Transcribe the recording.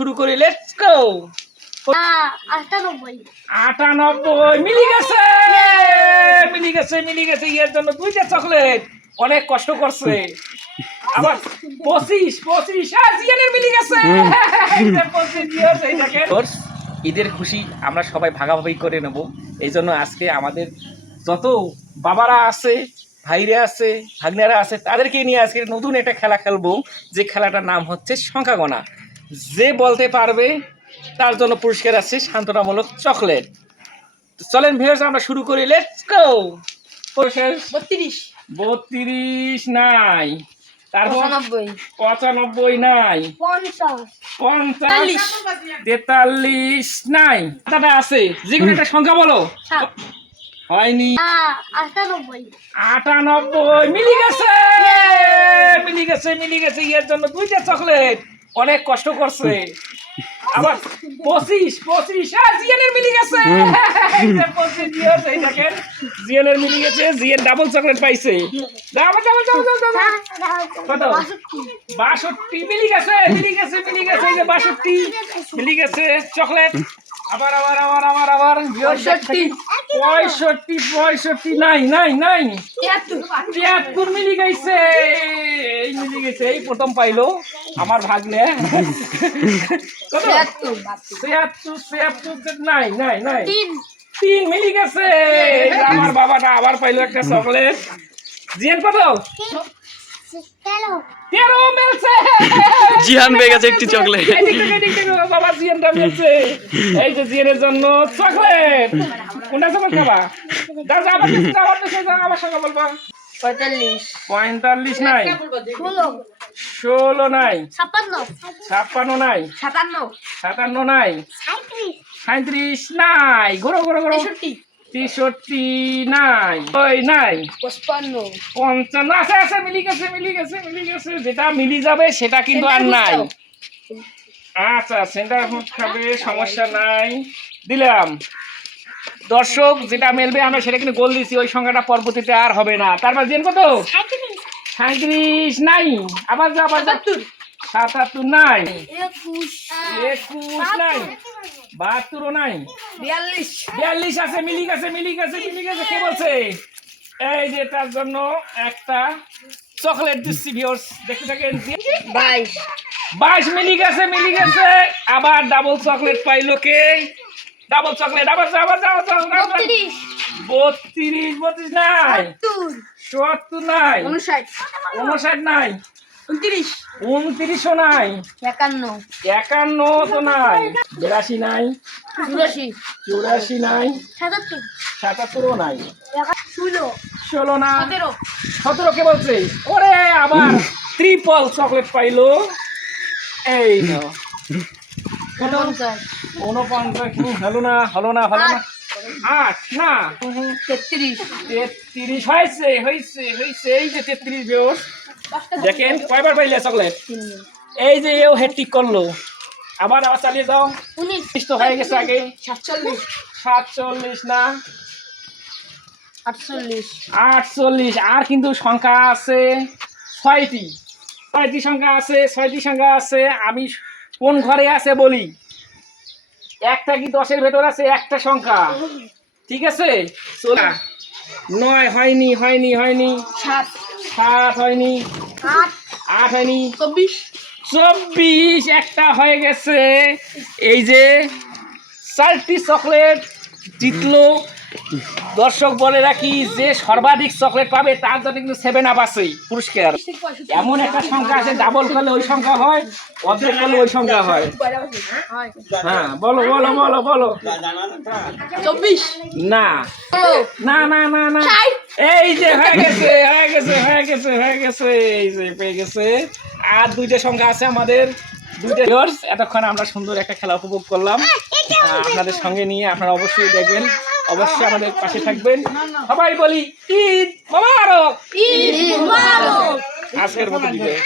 শুরু করি, let's go. 98 মিলি গেছে, মিলি গেছে, মিলি গেছে। এর জন্য 2টা চকলেট, অনেক কষ্ট করছে। আবার 25 জিয়ানের মিলি গেছে। ঈদের খুশি আমরা সবাই ভাগাভাগি করে নেব। এই জন্য আজকে আমাদের যত বাবারা আছে, ভাইরা আছে, ভাগ্নেরা আছে, তাদেরকে নিয়ে আজকে নতুন একটা খেলা খেলবো। যে খেলাটার নাম হচ্ছে সংখ্যা গণা। যে বলতে পারবে তার জন্য পুরস্কার আছে সান্ত্বনামূলক চকলেট। চলেন ভিউয়ার্স, আমরা শুরু করি, লেটস গো। 32 নাই, তারপর 95 নাই, 50 43 নাই। দাদা আছে, যে কোনো একটা সংখ্যা বলো। হয়নি। 98 মিলি গেছে, মিলি গেছে, মিলি গেছে। এর জন্য 2টা চকলেট, অনেক কষ্ট করছে। আবার 25 জিয়ানের মিলি গেছে। জিয়ানের মিলি গেছে, জিয়ান ডাবল চকলেট পাইছে। কত? 62 মিলি গেছে, মিলি গেছে, মিলি গেছে। এই যে 62 মিলি গেছে চকলেট। আবার 65 নাই, নাই, নাই। 73 মিলি গেছে, এই মিলি গেছে। এই প্রথম পাইলো আমার ভাগ্নে। কত? 76 নাই, নাই, নাই। 3 মিলি গেছে। আমার বাবাটা আবার পাইলো একটা চকলেট। জিয়ান কত? 13 মিলছে। জিহান পেয়ে গেছে একটি চকলেট। বাবা জিয়ানটা মিলছে। এই যে জিয়ানের জন্য চকলেট। কোনটা চকলেট খাবা? দাদা আবার আমার সঙ্গে বলবা। 45 নাই, 16 নাই, 56 নাই, 57 নাই, 37 নাই, ঘোরো 63 নাই, ওই নাই, 55 আছে, আছে, মিলি গেছে, মিলি গেছে, মিলি গেছে। যেটা মিলি যাবে সেটা কিন্তু আর নাই। আচ্ছা, সেন্টার ফুড খাবে, সমস্যা নাই, দিলাম। দর্শক যেটা মেলবে আমরা সেটা কিন্তু গোল দিচ্ছি, ওই সংখ্যাটা পরবর্তীতে আর হবে না। তারপর দিন কত? 37 নাই, আবার যা, আবার 77 নাই, 21 নাই, 72 নাই, 42 আছে, মিলি গেছে, মিলি গেছে, মিলি গেছে। কে বলছে? এই যে তার জন্য একটা চকলেট দিচ্ছি ভিউয়ার্স, দেখতে থাকেন। 22 মিলি গেছে, মিলি গেছে। আবার ডাবল চকলেট পাইলো কে? ডাবল চকলেট, আবার 32 নাই, 70 নাই, 59 নাই, 29 নাই, 51 তো নাই, 82 নাই, 84 নাই, 77 নাই, 16 না, 17 কে বলছে? ওরে আবার ট্রিপল চকলেট পাইলো। এই নাও। 49 হলো না, হলো না, হলো না। 8 না, 33 হয়েছে, হয়েছে, হয়েছে। এই যে 33 বেশ। দেখেন কয়বার পাইলে চকলেট? এই যে এও হেট্রিক করলো। আবার চালিয়ে যাও। 19 তো হয়ে গেছে আগে। 47 না, 48। আর কিন্তু সংখ্যা আছে 6টি, 6টি সংখ্যা আছে, 6টি সংখ্যা আছে। আমি কোন ঘরে আছে বলি। একটা কি 10-এর ভেতর আছে একটা সংখ্যা, ঠিক আছে? 9 হয়নি, হয়নি, হয়নি, 7 হয়নি, 8 হয়নি, 24 একটা হয়ে গেছে। এই যে 4টি চকলেট জিতলো। দর্শক বলে রাখি, যে সর্বাধিক চকলেট পাবে তার জন্য কিন্তু 7 আপ আছে পুরস্কার। এমন একটা সংখ্যা আছে, ডাবল করলে ওই সংখ্যা হয়, অর্ধেক করলে ওই সংখ্যা হয়। হ্যাঁ, বলো বলো বলো বলো। 24 না, না, না, না, না। এই যে হয়ে গেছে, হয়ে গেছে, হয়ে গেছে, হয়ে গেছে। এই যে পেয়ে গেছে। আর 2টা সংখ্যা আছে আমাদের, 2টা। এতক্ষণ আমরা সুন্দর একটা খেলা উপভোগ করলাম আপনাদের সঙ্গে নিয়ে। আপনারা অবশ্যই দেখবেন, অবশ্যই আমাদের পাশে থাকবেন। সবাই বলি ঈদ মোবারক, ঈদ মোবারক। আজকের মতো বিদায়।